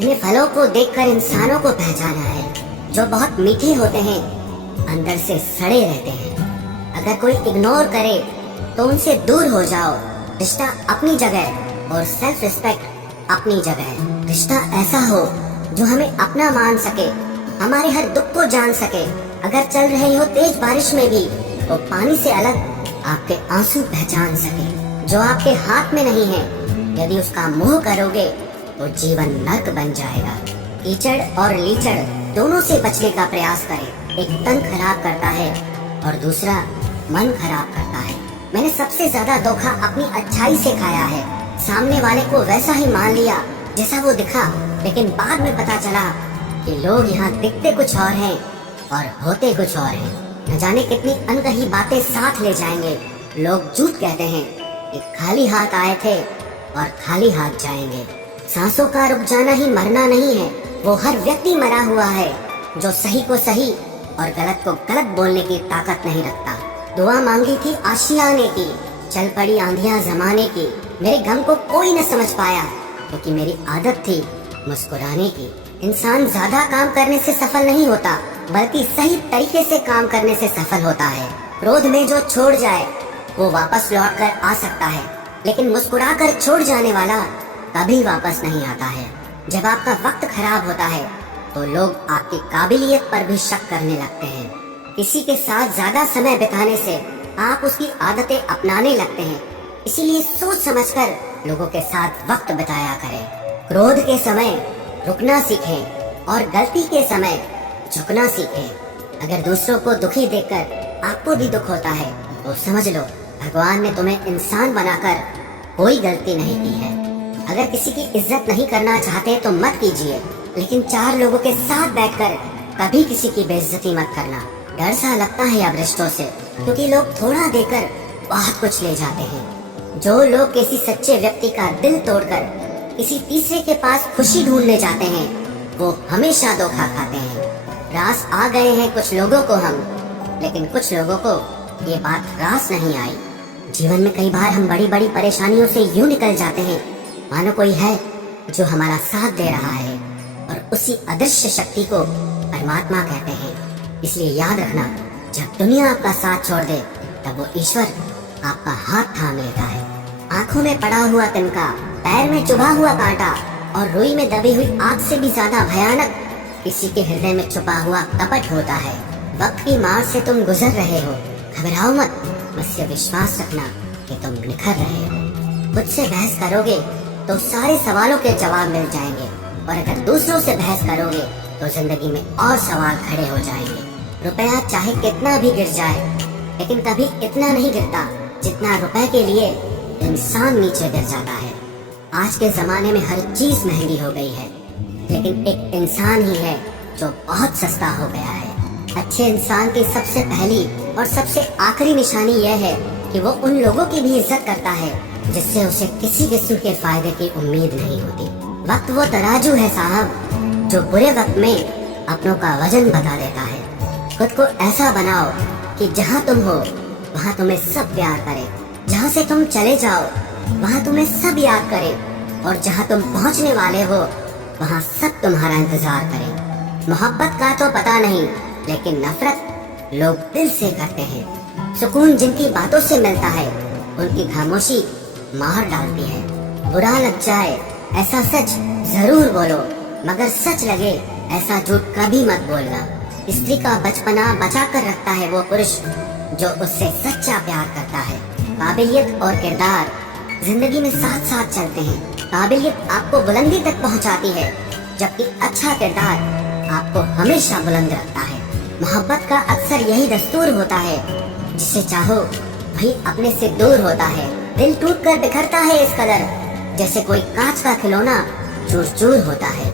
इन्हें फलों को देखकर इंसानों को पहचाना है, जो बहुत मीठे होते हैं, अंदर से सड़े रहते हैं। अगर कोई इग्नोर करे तो उनसे दूर हो जाओ। रिश्ता अपनी जगह और सेल्फ रिस्पेक्ट अपनी जगह। रिश्ता ऐसा हो जो हमें अपना मान सके, हमारे हर दुख को जान सके। अगर चल रही हो तेज बारिश में भी तो पानी से अलग आपके आंसू पहचान सके। जो आपके हाथ में नहीं है, यदि उसका मोह करोगे तो जीवन नर्क बन जाएगा। कीचड़ और लीचड़ दोनों से बचने का प्रयास करें। एक तन खराब करता है और दूसरा मन खराब करता है। मैंने सबसे ज्यादा धोखा अपनी अच्छाई से खाया है। सामने वाले को वैसा ही मान लिया जैसा वो दिखा, लेकिन बाद में पता चला कि लोग यहाँ दिखते कुछ और हैं और होते कुछ और हैं। न जाने कितनी अनकही बातें साथ ले जाएंगे। लोग झूठ कहते हैं कि खाली हाथ आए थे और खाली हाथ जाएंगे। सांसों का रुक जाना ही मरना नहीं है, वो हर व्यक्ति मरा हुआ है जो सही को सही और गलत को गलत बोलने की ताकत नहीं रखता। दुआ मांगी थी आशियाने की, चल पड़ी आंधियां जमाने की। मेरे गम को कोई न समझ पाया क्योंकि मेरी आदत थी मुस्कुराने की। इंसान ज्यादा काम करने से सफल नहीं होता, बल्कि सही तरीके से काम करने से सफल होता है। क्रोध में जो छोड़ जाए वो वापस लौट कर आ सकता है, लेकिन मुस्कुरा कर छोड़ जाने वाला कभी वापस नहीं आता है। जब आपका वक्त खराब होता है तो लोग आपकी काबिलियत पर भी शक करने लगते हैं। किसी के साथ ज्यादा समय बिताने से आप उसकी आदतें अपनाने लगते हैं। इसीलिए सोच समझकर लोगों के साथ वक्त बिताया करें। क्रोध के समय रुकना सीखें और गलती के समय झुकना सीखें। अगर दूसरों को दुखी देखकर आपको भी दुख होता है तो समझ लो भगवान ने तुम्हें इंसान बनाकर कोई गलती नहीं की है। अगर किसी की इज्जत नहीं करना चाहते तो मत कीजिए, लेकिन चार लोगों के साथ बैठकर कभी किसी की बेइज्जती मत करना। डर सा लगता है अब रिश्तों से, क्योंकि लोग थोड़ा देकर बहुत कुछ ले जाते हैं। जो लोग किसी सच्चे व्यक्ति का दिल तोड़कर किसी तीसरे के पास खुशी ढूंढने जाते हैं, वो हमेशा धोखा खाते हैं। रास आ गए हैं कुछ लोगों को हम, लेकिन कुछ लोगों को ये बात रास नहीं आई। जीवन में कई बार हम बड़ी बड़ी परेशानियों से यूं निकल जाते हैं मानो कोई है जो हमारा साथ दे रहा है, और उसी अदृश्य शक्ति को परमात्मा कहते हैं। इसलिए याद रखना, जब दुनिया आपका साथ छोड़ दे तब वो ईश्वर आपका हाथ थाम लेता है। आंखों में पड़ा हुआ तिनका, पैर में चुभा हुआ कांटा और रुई में दबी हुई आग से भी ज्यादा भयानक किसी के हृदय में छुपा हुआ कपट होता है। वक्त की मार से तुम गुजर रहे हो, घबराओ मत, मुझसे विश्वास रखना कि तुम निखर रहे हो। खुद से बहस करोगे तो सारे सवालों के जवाब मिल जाएंगे, और अगर दूसरों से बहस करोगे तो जिंदगी में और सवाल खड़े हो जाएंगे। रुपया चाहे कितना भी गिर जाए, लेकिन कभी इतना नहीं गिरता जितना रुपए के लिए इंसान नीचे गिर जाता है। आज के जमाने में हर चीज महंगी हो गई है, लेकिन एक इंसान ही है जो बहुत सस्ता हो गया है। अच्छे इंसान की सबसे पहली और सबसे आखिरी निशानी यह है कि वो उन लोगों की भी इज्जत करता है जिससे उसे किसी किस्म के फायदे की उम्मीद नहीं होती। वक्त वो तराजू है साहब, जो बुरे वक्त में अपनों का वजन बता देता है। खुद को ऐसा बनाओ कि जहाँ तुम हो वहाँ तुम्हें सब प्यार करे, जहाँ से तुम चले जाओ वहाँ तुम्हें सब याद करे, और जहाँ तुम पहुँचने वाले हो वहाँ सब तुम्हारा इंतजार करें। मोहब्बत का तो पता नहीं, लेकिन नफरत लोग दिल से करते हैं। सुकून जिनकी बातों से मिलता है उनकी खामोशी मार डालती है। बुरा लग जाए ऐसा सच जरूर बोलो, मगर सच लगे ऐसा झूठ कभी मत बोलना। स्त्री का बचपना बचा कर रखता है वो पुरुष जो उससे सच्चा प्यार करता है। काबिलियत और किरदार जिंदगी में साथ साथ चलते हैं। काबिलियत आपको बुलंदी तक पहुंचाती है, जबकि अच्छा किरदार आपको हमेशा बुलंद रखता है। मोहब्बत का अक्सर यही दस्तूर होता है, जिसे चाहो वही अपने से दूर होता है। दिल टूट कर बिखरता है इस कदर, जैसे कोई कांच का खिलौना चूर चूर होता है।